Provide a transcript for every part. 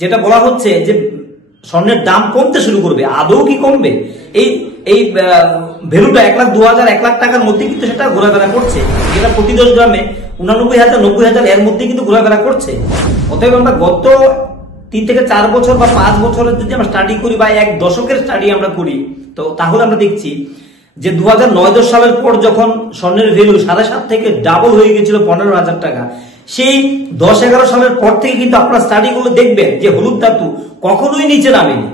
যেটা বলা হচ্ছে যে স্বর্ণের দাম কমতে শুরু করবে, আদৌ কি কমবে? এই এই ভ্যালুটা 1,02,000 1,00,000 টাকার মধ্যে কিন্তু সেটা ঘোরাফেরা করছে, যেটা প্রতি 10 গ্রামে 89,000 90,000 এর মধ্যে কিন্তু ঘোরাফেরা করছে। অতএব আমরা গত 3 থেকে 4 বছর বা 5 বছরের যদি আমরা স্টাডি করি বা এক দশকের স্টাডি আমরা করি, তো তাহলে আমরা দেখছি যে 2009-10 সালের পর যখন স্বর্ণের ভ্যালু 7.5 থেকে ডাবল হয়ে গেছিল 15,000 টাকা, সেই 10-11 সালের পর থেকে কিন্তু আপনারা স্টাডি গুলো দেখবেন যে হলুদ ধাতু কখনোই নিচে নামেনি,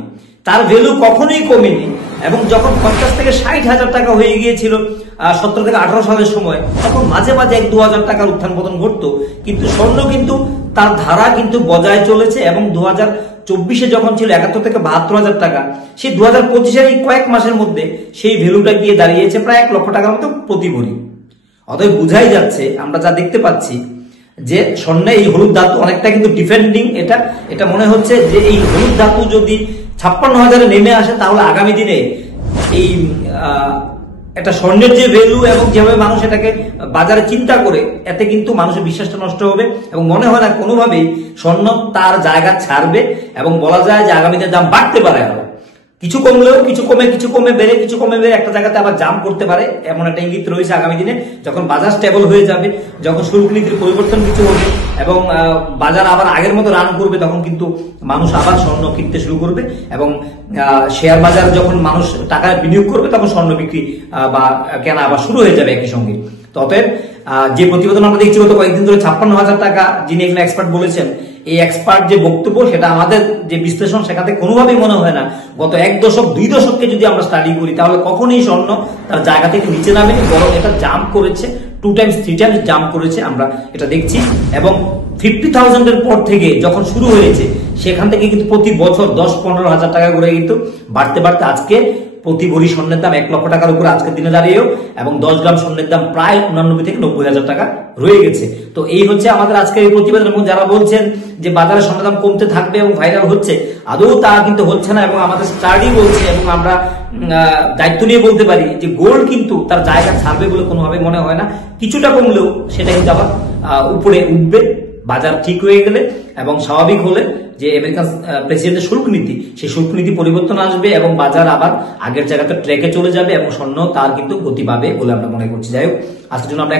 তার ভ্যালু কখনোই কমেনি। এবং যখন 50 থেকে 60,000 টাকা হয়ে গিয়েছিল 17 থেকে 18 সালের সময়, তখন মাঝে মাঝে 1-2 হাজার টাকার উত্থান পতন ঘটতো, কিন্তু স্বর্ণ কিন্তু তার ধারা কিন্তু বজায় চলেছে। এবং 2024-এ যখন ছিল 71 থেকে 72,000 টাকা, সেই 2025-এর এই কয়েক মাসের মধ্যে সেই ভ্যালুটা গিয়ে দাঁড়িয়েছে প্রায় 1 লক্ষ টাকার মতো প্রতি ভরি। অতএব বুঝাই যাচ্ছে, আমরা যা দেখতে পাচ্ছি যে স্বর্ণে এই হলুদ ধাতু অনেকটা কিন্তু ডিফেন্ডিং। এটা মনে হচ্ছে যে এই হলুদ ধাতু যদি 56,000-এ নেমে আসে, তাহলে আগামী দিনে এই একটা স্বর্ণের যে ভ্যালু এবং যেভাবে মানুষ এটাকে বাজারে চিন্তা করে, এতে কিন্তু মানুষের বিশ্বাসটা নষ্ট হবে এবং মনে হয় না কোনোভাবেই স্বর্ণ তার জায়গা ছাড়বে। এবং বলা যায় যে আগামীতে দাম বাড়তে পারে, আরো কিছু কমলেও কিছু কমে বেড়ে একটা জায়গাতে আবার জাম্প করতে পারে, এমন একটা ইঙ্গিত রয়েছে আগামী দিনে। যখন বাজার স্টেবল হয়ে যাবে, যখন শুল্ক নীতির পরিবর্তন কিছু হবে এবং বাজার আবার আগের মতো রান করবে, তখন কিন্তু মানুষ আবার স্বর্ণ কিনতে শুরু করবে। এবং শেয়ার বাজার যখন মানুষ টাকা বিনিয়োগ করবে, তখন স্বর্ণ বিক্রি বা কেনা আবার শুরু হয়ে যাবে একই সঙ্গে। অতএব যে প্রতিবেদন আমরা দেখছি গত কয়েকদিন ধরে 56,000 টাকা, যিনি এখানে এক্সপার্ট বলেছেন, এই এক্সপার্ট যে বক্তব্য, সেটা আমাদের যে বিশ্লেষণ, সেখানে কোনোভাবেই মনে হয় না গত 1 দশক 2 দশককে যদি আমরা স্টাডি করি, তাহলে কখনোই স্বর্ণ তার জায়গা থেকে নিচে নামেনি, বরং এটা জাম্প করেছে, 2 টাইমস 3 টাইমস জাম্প করেছে, আমরা এটা দেখছি। এবং 50,000 এর পর থেকে যখন শুরু হয়েছে, সেখান থেকে কিন্তু প্রতি বছর 10-15 হাজার টাকা করে কিন্তু বাড়তে বাড়তে আজকে প্রতি ভরি স্বর্ণের দাম 1 লক্ষ টাকার উপরে আজকের দিনে দাঁড়িয়েও, এবং 10 গ্রাম স্বর্ণের দাম প্রায় 89 থেকে 90,000 টাকা রয়ে গেছে। তো এই হচ্ছে আমাদের আজকের এই প্রতিবেদন। এবং যারা বলছেন যে বাজারে স্বর্ণের দাম কমতে থাকবে এবং ভাইরাল হচ্ছে, আদৌ তা কিন্তু হচ্ছে না। এবং আমাদের স্টাডি বলছে, এবং আমরা দায়িত্ব নিয়ে বলতে পারি যে গোল্ড কিন্তু তার জায়গা ছাড়বে বলে কোনোভাবে মনে হয় না। কিছুটা কমলেও সেটা কিন্তু আবার উপরে উঠবে বাজার ঠিক হয়ে গেলে এবং স্বাভাবিক হলে, যে আমেরিকান প্রেসিডেন্টের শুল্ক নীতি, সেই শুল্ক নীতি পরিবর্তন আসবে এবং বাজার আবার আগের জায়গাতে ট্র্যাকে চলে যাবে এবং স্বর্ণ তার কিন্তু গতি পাবে বলে আমরা মনে করছি। যাই হোক, আজকের জন্য আমরা